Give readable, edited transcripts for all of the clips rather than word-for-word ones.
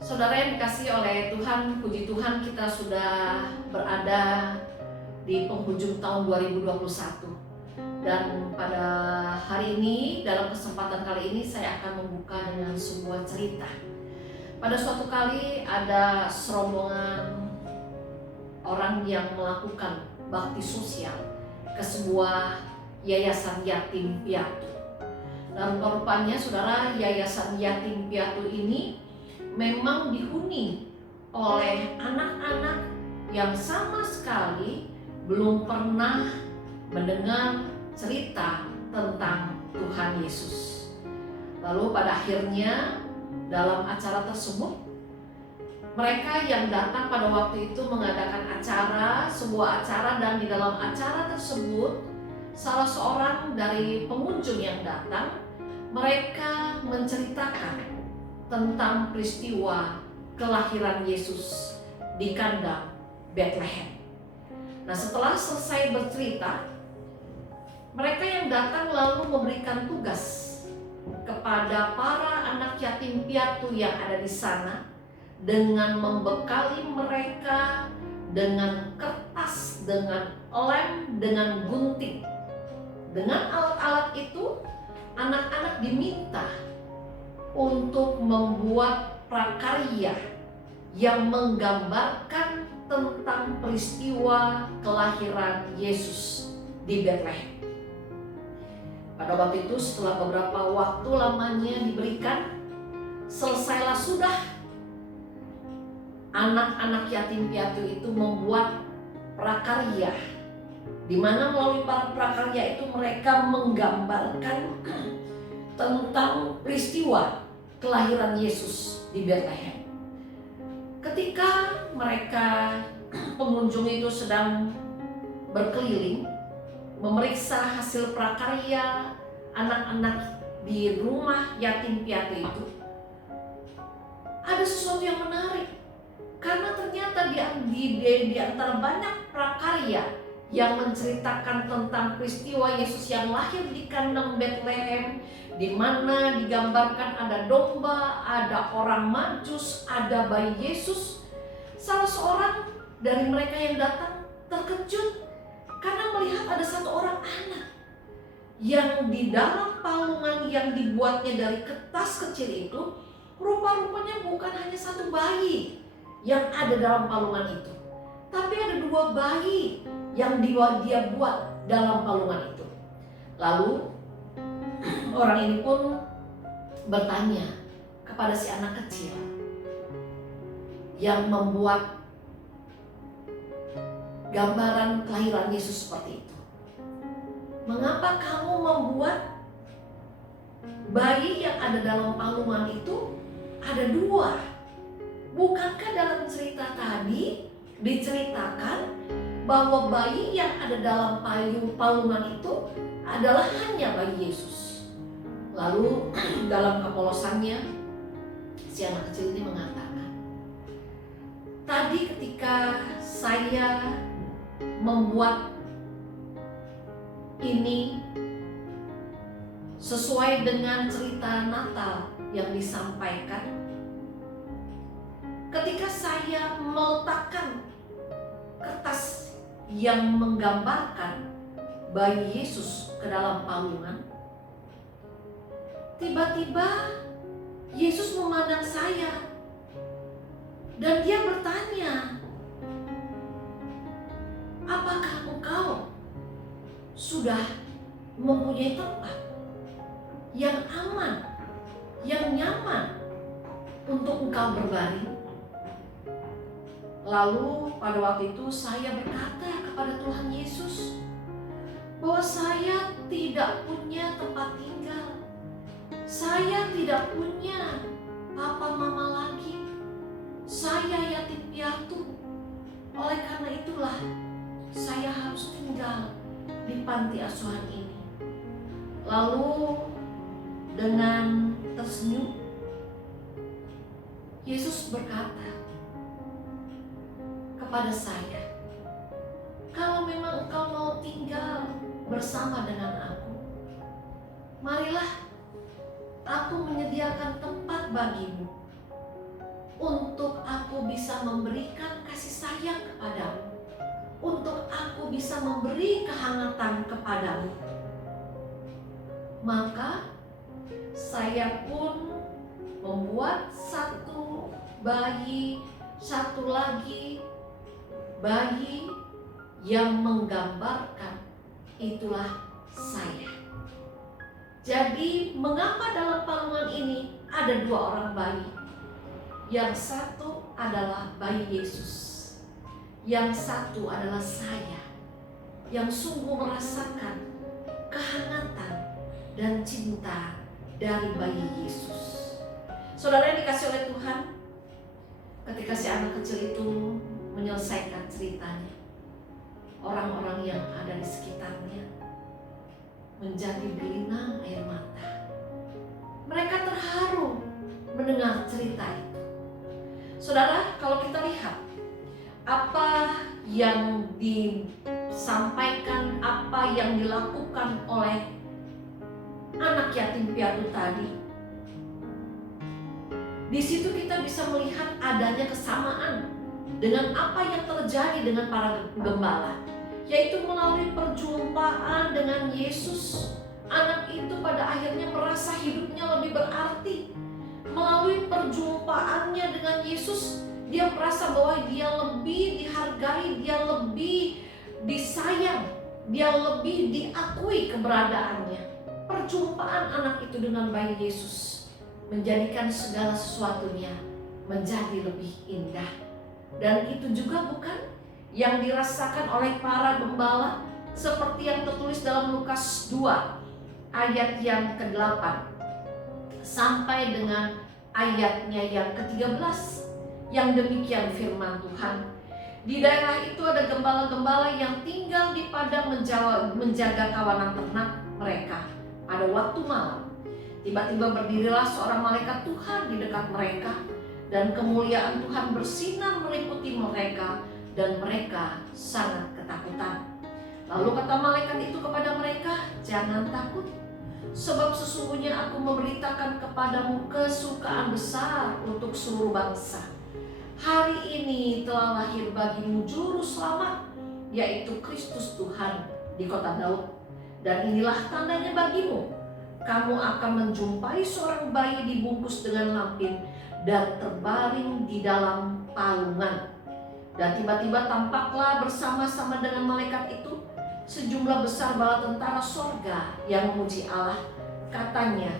Saudara yang dikasihi oleh Tuhan, puji Tuhan kita sudah berada di penghujung tahun 2021. Dan pada hari ini, dalam kesempatan kali ini saya akan membuka dengan sebuah cerita. Pada suatu kali ada serombongan orang yang melakukan bakti sosial ke sebuah yayasan yatim piatu. Dan rupanya saudara, yayasan yatim piatu ini memang dihuni oleh anak-anak yang sama sekali belum pernah mendengar cerita tentang Tuhan Yesus. Lalu pada akhirnya dalam acara tersebut, mereka yang datang pada waktu itu mengadakan sebuah acara, dan di dalam acara tersebut salah seorang dari pengunjung yang datang, mereka menceritakan tentang peristiwa kelahiran Yesus di kandang Bethlehem. Nah, setelah selesai bercerita, mereka yang datang lalu memberikan tugas kepada para anak yatim piatu yang ada di sana dengan membekali mereka dengan kertas, dengan lem, dengan gunting. Dengan alat-alat itu, anak-anak diminta untuk membuat prakarya yang menggambarkan tentang peristiwa kelahiran Yesus di Bethlehem. Pada waktu itu, setelah beberapa waktu lamanya diberikan, selesailah sudah anak-anak yatim piatu itu membuat prakarya, di mana melalui para prakarya itu mereka menggambarkan tentang peristiwa kelahiran Yesus di Bethlehem. Ketika mereka pengunjung itu sedang berkeliling memeriksa hasil prakarya anak-anak di rumah yatim piatu itu, ada sesuatu yang menarik, karena ternyata di antara banyak prakarya yang menceritakan tentang peristiwa Yesus yang lahir di kandang Bethlehem, di mana digambarkan ada domba, ada orang Majus, ada bayi Yesus. Salah seorang dari mereka yang datang terkejut karena melihat ada satu orang anak yang di dalam palungan yang dibuatnya dari kertas kecil itu, rupa-rupanya bukan hanya satu bayi yang ada dalam palungan itu, tapi ada dua bayi yang dia buat dalam palungan itu. Lalu orang ini pun bertanya kepada si anak kecil yang membuat gambaran kelahiran Yesus seperti itu, "Mengapa kamu membuat bayi yang ada dalam palungan itu ada dua? Bukankah dalam cerita tadi diceritakan bahwa bayi yang ada dalam palungan itu adalah hanya bayi Yesus?" Lalu dalam kepolosannya si anak kecil ini mengatakan, "Tadi ketika saya membuat ini sesuai dengan cerita Natal yang disampaikan, ketika saya meletakkan kertas yang menggambarkan bayi Yesus ke dalam palungan, tiba-tiba Yesus memandang saya dan dia bertanya, 'Apakah engkau sudah mempunyai tempat yang aman, yang nyaman untuk engkau berbaring?' Lalu pada waktu itu saya berkata kepada Tuhan Yesus bahwa saya tidak punya tempat tinggal. Saya tidak punya papa mama lagi. Saya yatim piatu. Oleh karena itulah saya harus tinggal di panti asuhan ini." Lalu dengan tersenyum Yesus berkata kepada saya, "Kalau memang engkau mau tinggal bersama dengan aku, marilah aku menyediakan tempat bagimu bisa memberikan kasih sayang kepadamu, untuk aku bisa memberi kehangatan kepadamu. Maka saya pun membuat satu lagi bayi yang menggambarkan itulah saya. Jadi mengapa dalam palungan ini ada 2 orang bayi? Yang satu adalah bayi Yesus, yang satu adalah saya, yang sungguh merasakan kehangatan dan cinta dari bayi Yesus. Saudara yang dikasih oleh Tuhan, ketika si anak kecil itu menyelesaikan ceritanya, orang-orang yang ada di sekitarnya menjadi berlinang air mata. Mereka terharu mendengar cerita itu. Saudara, kalau kita lihat apa yang disampaikan, apa yang dilakukan oleh anak yatim piatu tadi, di situ kita bisa melihat adanya kesamaan dengan apa yang terjadi dengan para gembala, yaitu melalui perjumpaan dengan Yesus. Anak itu pada akhirnya merasa hidupnya lebih berarti. Melalui perjumpaannya dengan Yesus, dia merasa bahwa dia lebih dihargai, dia lebih disayang, dia lebih diakui keberadaannya. Perjumpaan anak itu dengan bayi Yesus menjadikan segala sesuatunya menjadi lebih indah. Dan itu juga bukan yang dirasakan oleh para gembala, seperti yang tertulis dalam Lukas 2 ayat yang ke-8 sampai dengan ayatnya yang ke-13, yang demikian firman Tuhan. Di daerah itu ada gembala-gembala yang tinggal di padang menjaga kawanan ternak mereka. Pada waktu malam, tiba-tiba berdirilah seorang malaikat Tuhan di dekat mereka, dan kemuliaan Tuhan bersinar meliputi mereka, dan mereka sangat ketakutan. Lalu kata malaikat itu kepada mereka, "Jangan takut, sebab sesungguhnya aku memberitakan kepadamu kesukaan besar untuk seluruh bangsa. Hari ini telah lahir bagimu juru selamat, yaitu Kristus Tuhan di kota Daud. Dan inilah tandanya bagimu, kamu akan menjumpai seorang bayi dibungkus dengan lampin dan terbaring di dalam palungan." Dan tiba-tiba tampaklah bersama-sama dengan malaikat itu sejumlah besar bala tentara sorga yang memuji Allah. Katanya,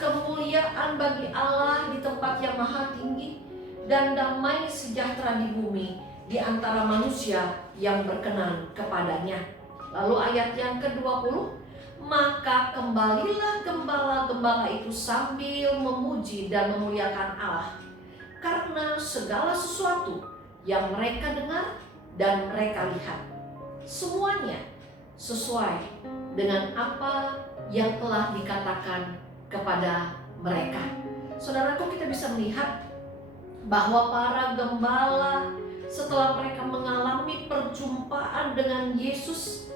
"Kemuliaan bagi Allah di tempat yang maha tinggi, dan damai sejahtera di bumi di antara manusia yang berkenan kepadanya." Lalu ayat yang ke-20, "Maka kembalilah gembala-gembala itu sambil memuji dan memuliakan Allah, karena segala sesuatu yang mereka dengar dan mereka lihat, semuanya sesuai dengan apa yang telah dikatakan kepada mereka." Saudaraku, kita bisa melihat bahwa para gembala setelah mereka mengalami perjumpaan dengan Yesus,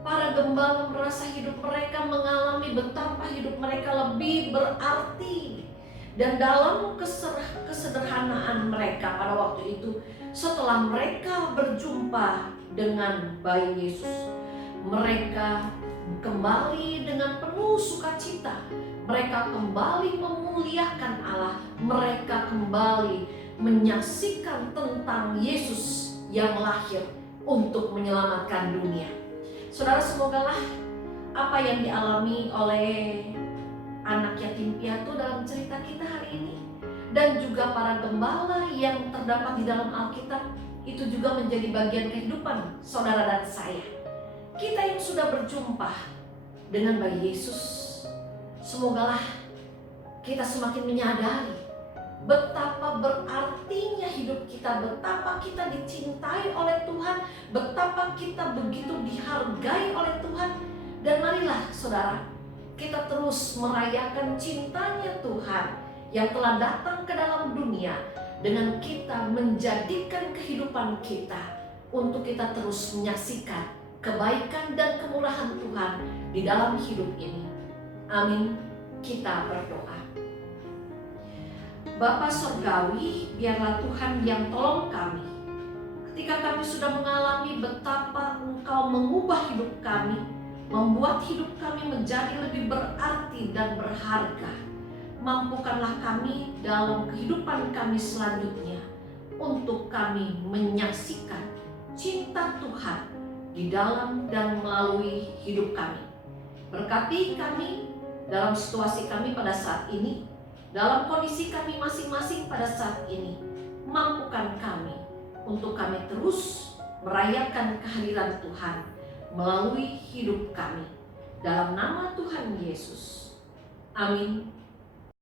para gembala merasa hidup mereka mengalami betapa hidup mereka lebih berarti. Dan dalam kesederhanaan mereka pada waktu itu, setelah mereka berjumpa dengan bayi Yesus, mereka kembali dengan penuh sukacita. Mereka kembali memuliakan Allah. Mereka kembali menyaksikan tentang Yesus yang lahir untuk menyelamatkan dunia. Saudara, semogalah apa yang dialami oleh anak yatim piatu dalam cerita kita hari ini, dan juga para gembala yang terdapat di dalam Alkitab, itu juga menjadi bagian kehidupan saudara dan saya. Kita yang sudah berjumpa dengan bayi Yesus, semogalah kita semakin menyadari betapa berartinya hidup kita, betapa kita dicintai oleh Tuhan, betapa kita begitu dihargai oleh Tuhan. Dan marilah saudara, kita terus merayakan cintanya Tuhan yang telah datang ke dalam dunia, dengan kita menjadikan kehidupan kita untuk kita terus menyaksikan kebaikan dan kemurahan Tuhan di dalam hidup ini. Amin. Kita berdoa. Bapa Surgawi, biarlah Tuhan yang tolong kami. Ketika kami sudah mengalami betapa Engkau mengubah hidup kami, membuat hidup kami menjadi lebih berarti dan berharga. Mampukanlah kami dalam kehidupan kami selanjutnya untuk kami menyaksikan cinta Tuhan di dalam dan melalui hidup kami. Berkati kami dalam situasi kami pada saat ini, dalam kondisi kami masing-masing pada saat ini. Mampukan kami untuk kami terus merayakan kehadiran Tuhan melalui hidup kami. Dalam nama Tuhan Yesus. Amin.